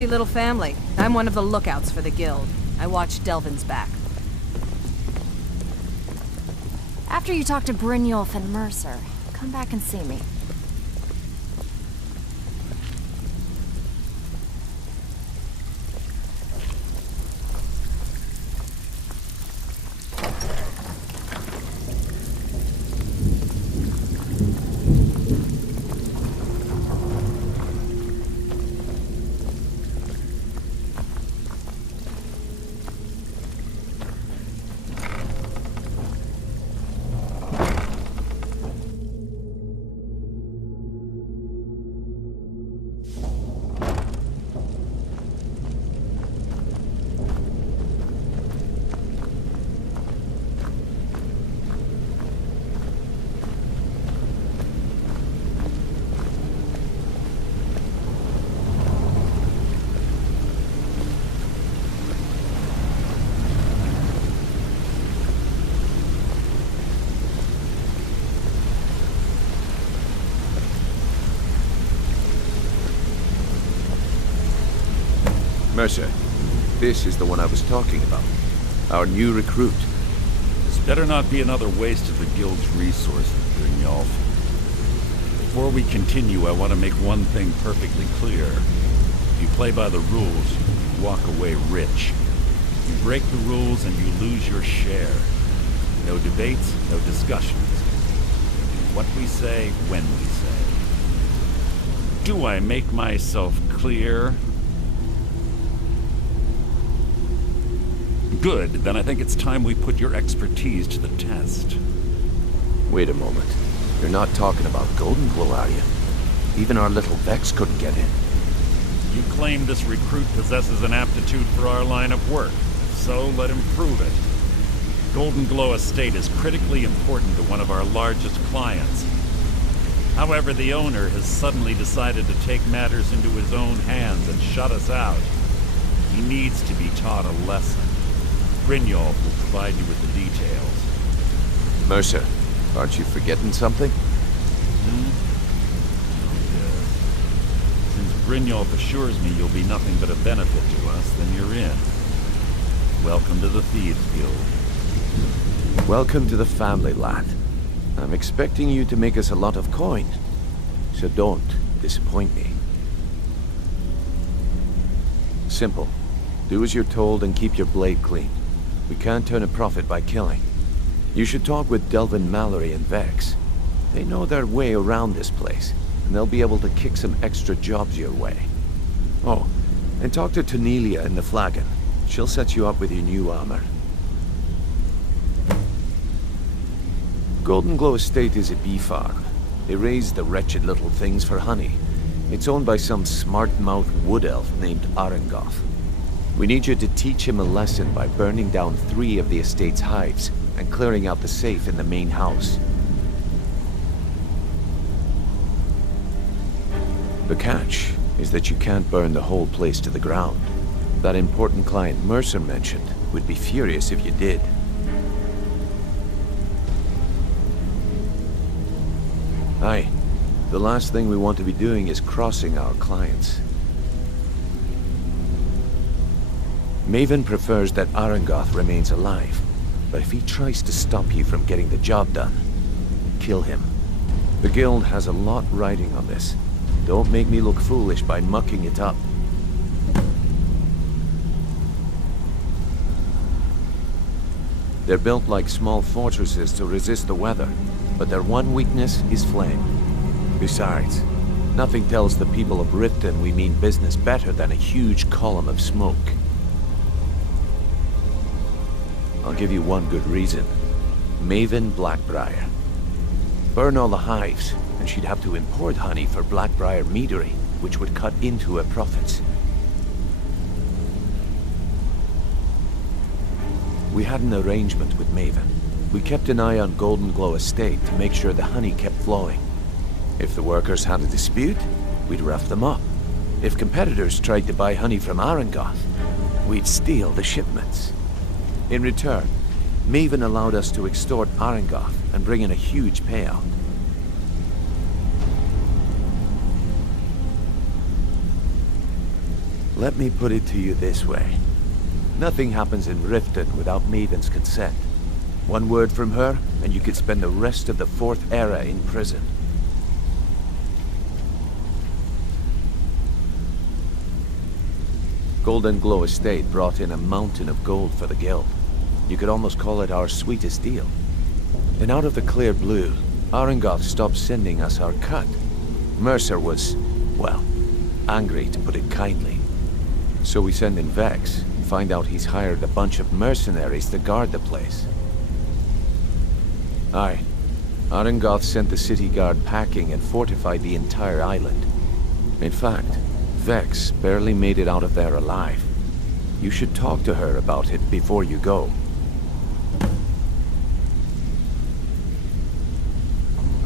Little family. I'm one of the lookouts for the guild. I watch Delvin's back. After you talk to Brynjolf and Mercer, come back and see me. Mercer, this is the one I was talking about. Our new recruit. This better not be another waste of the guild's resources, Brynjolf. Before we continue, I want to make one thing perfectly clear. If you play by the rules, you walk away rich. You break the rules and you lose your share. No debates, no discussions. We do what we say, when we say. Do I make myself clear? Good, then I think it's time we put your expertise to the test. Wait a moment. You're not talking about Goldenglow, are you? Even our little Vex couldn't get in. You claim this recruit possesses an aptitude for our line of work. So let him prove it. Goldenglow Estate is critically important to one of our largest clients. However, the owner has suddenly decided to take matters into his own hands and shut us out. He needs to be taught a lesson. Brynjolf will provide you with the details. Mercer, aren't you forgetting something? Oh, yes. Since Brynjolf assures me you'll be nothing but a benefit to us, then you're in. Welcome to the Thieves Guild. Welcome to the family, lad. I'm expecting you to make us a lot of coin. So don't disappoint me. Simple. Do as you're told and keep your blade clean. We can't turn a profit by killing. You should talk with Delvin Mallory and Vex. They know their way around this place, and they'll be able to kick some extra jobs your way. Oh, and talk to Tonelia in the Flagon. She'll set you up with your new armor. Goldenglow Estate is a bee farm. They raise the wretched little things for honey. It's owned by some smart-mouthed wood elf named Arangoth. We need you to teach him a lesson by burning down 3 of the estate's hives and clearing out the safe in the main house. The catch is that you can't burn the whole place to the ground. That important client Mercer mentioned would be furious if you did. Aye. The last thing we want to be doing is crossing our clients. Maven prefers that Arangoth remains alive, but if he tries to stop you from getting the job done, kill him. The guild has a lot riding on this. Don't make me look foolish by mucking it up. They're built like small fortresses to resist the weather, but their one weakness is flame. Besides, nothing tells the people of Riften we mean business better than a huge column of smoke. I'll give you one good reason. Maven Blackbriar. Burn all the hives, and she'd have to import honey for Blackbriar meadery, which would cut into her profits. We had an arrangement with Maven. We kept an eye on Goldenglow Estate to make sure the honey kept flowing. If the workers had a dispute, we'd rough them up. If competitors tried to buy honey from Arangoth, we'd steal the shipments. In return, Maven allowed us to extort Arangoth and bring in a huge payout. Let me put it to you this way. Nothing happens in Riften without Maven's consent. One word from her, and you could spend the rest of the Fourth Era in prison. Goldenglow Estate brought in a mountain of gold for the guild. You could almost call it our sweetest deal. And out of the clear blue, Arengoth stopped sending us our cut. Mercer was, well, angry to put it kindly. So we send in Vex, and find out he's hired a bunch of mercenaries to guard the place. Aye. Arengoth sent the city guard packing and fortified the entire island. In fact, Vex barely made it out of there alive. You should talk to her about it before you go.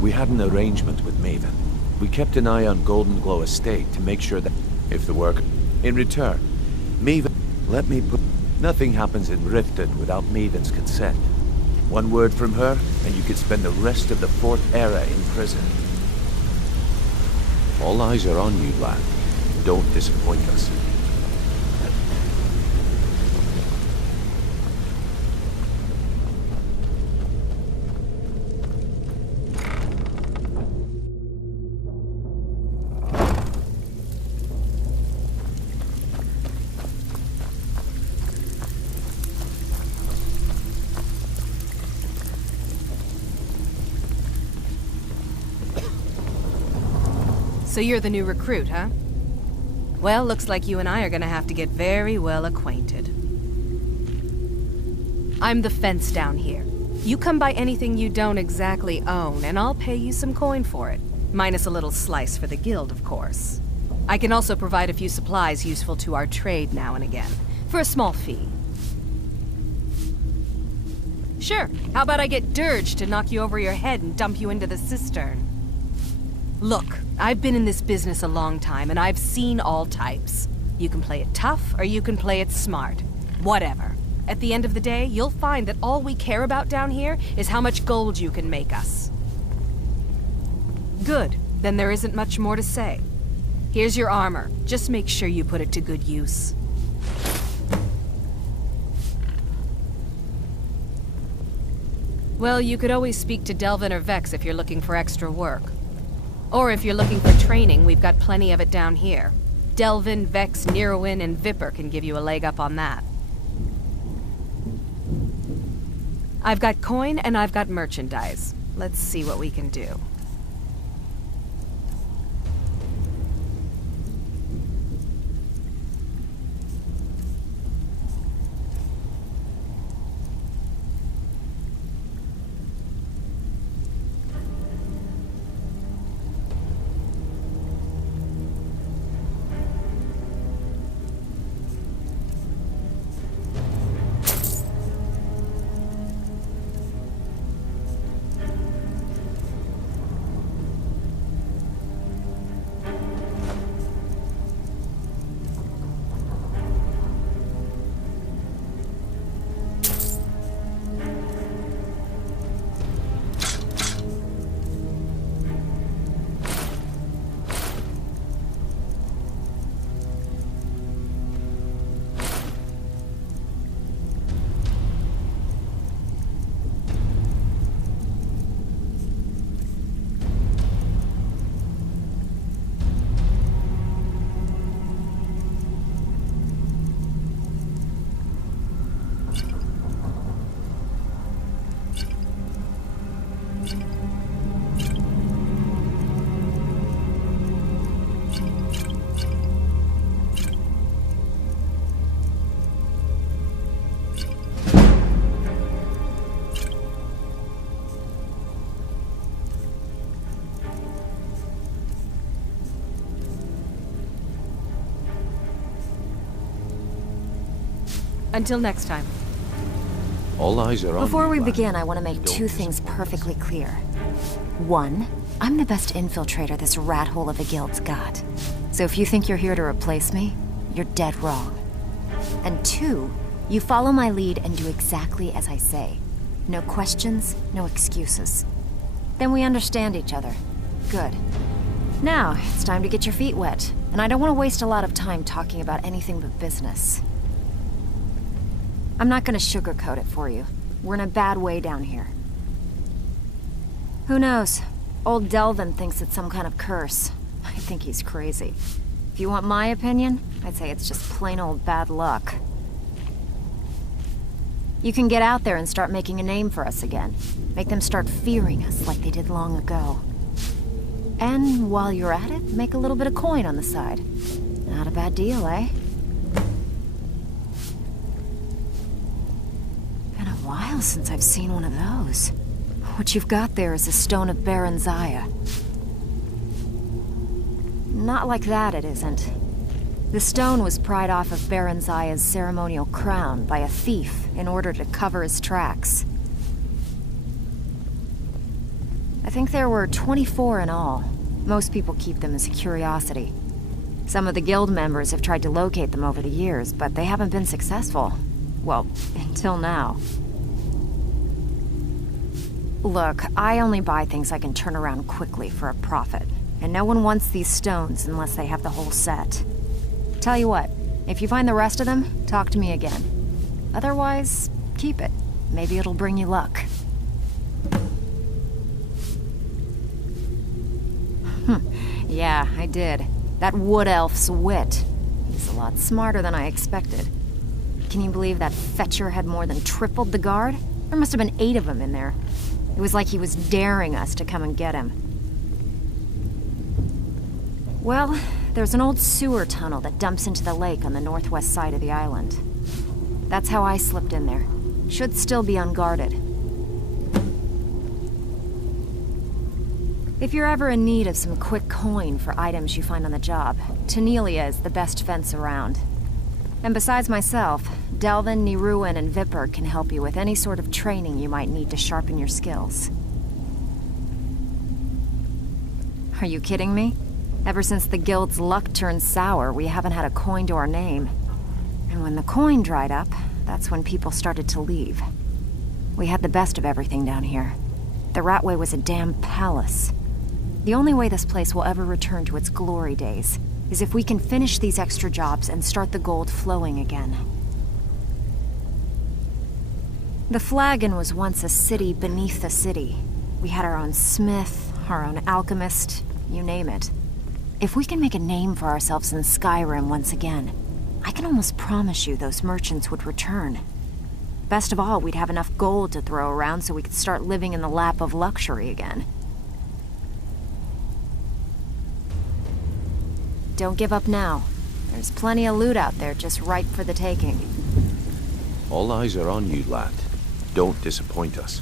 We had an arrangement with Maven. We kept an eye on Goldenglow Estate to make sure that if the work... In return, Maven... Let me put... Nothing happens in Riften without Maven's consent. One word from her, and you could spend the rest of the Fourth Era in prison. All eyes are on you, lad. Don't disappoint us. So you're the new recruit, huh? Well, looks like you and I are gonna have to get very well acquainted. I'm the fence down here. You come by anything you don't exactly own, and I'll pay you some coin for it. Minus a little slice for the guild, of course. I can also provide a few supplies useful to our trade now and again, for a small fee. Sure, how about I get Dirge to knock you over your head and dump you into the cistern? Look, I've been in this business a long time, and I've seen all types. You can play it tough, or you can play it smart. Whatever. At the end of the day, you'll find that all we care about down here is how much gold you can make us. Good. Then there isn't much more to say. Here's your armor. Just make sure you put it to good use. Well, you could always speak to Delvin or Vex if you're looking for extra work. Or if you're looking for training, we've got plenty of it down here. Delvin, Vex, Nirwin, and Viper can give you a leg up on that. I've got coin and I've got merchandise. Let's see what we can do. Until next time. All eyes are on Before you, we lad. begin, I want to make Don't two things disappoint us. perfectly clear. One, I'm the best infiltrator this rat hole of a guild's got. So if you think you're here to replace me, you're dead wrong. And two, you follow my lead and do exactly as I say. No questions, no excuses. Then we understand each other. Good. Now, it's time to get your feet wet. and I don't want to waste a lot of time talking about anything but business. I'm not gonna sugarcoat it for you. We're in a bad way down here. Who knows? Old Delvin thinks it's some kind of curse. I think he's crazy. If you want my opinion, I'd say it's just plain old bad luck. You can get out there and start making a name for us again. Make them start fearing us like they did long ago. And while you're at it, make a little bit of coin on the side. Not a bad deal, eh? Been a while since I've seen one of those. What you've got there is a stone of Baron Zaya. Not like that, it isn't. The stone was pried off of Baron Zaya's ceremonial crown by a thief in order to cover his tracks. I think there were 24 in all. Most people keep them as a curiosity. Some of the guild members have tried to locate them over the years, but they haven't been successful. Well, until now. Look, I only buy things I can turn around quickly for a profit. And no one wants these stones unless they have the whole set. Tell you what, if you find the rest of them, talk to me again. Otherwise, keep it. Maybe it'll bring you luck. Yeah, I did. That wood elf's wit. He's a lot smarter than I expected. Can you believe that fetcher had more than tripled the guard? There must have been 8 of them in there. It was like he was daring us to come and get him. Well, there's an old sewer tunnel that dumps into the lake on the northwest side of the island. That's how I slipped in there. Should still be unguarded. If you're ever in need of some quick coin for items you find on the job, Tanelia is the best fence around. And besides myself, Delvin, Niruin, and Vipper can help you with any sort of training you might need to sharpen your skills. Are you kidding me? Ever since the guild's luck turned sour, we haven't had a coin to our name. And when the coin dried up, that's when people started to leave. We had the best of everything down here. The Ratway was a damn palace. The only way this place will ever return to its glory days is if we can finish these extra jobs and start the gold flowing again. The Flagon was once a city beneath the city. We had our own smith, our own alchemist, you name it. If we can make a name for ourselves in Skyrim once again, I can almost promise you those merchants would return. Best of all, we'd have enough gold to throw around so we could start living in the lap of luxury again. Don't give up now. There's plenty of loot out there just ripe for the taking. All eyes are on you, lad. Don't disappoint us.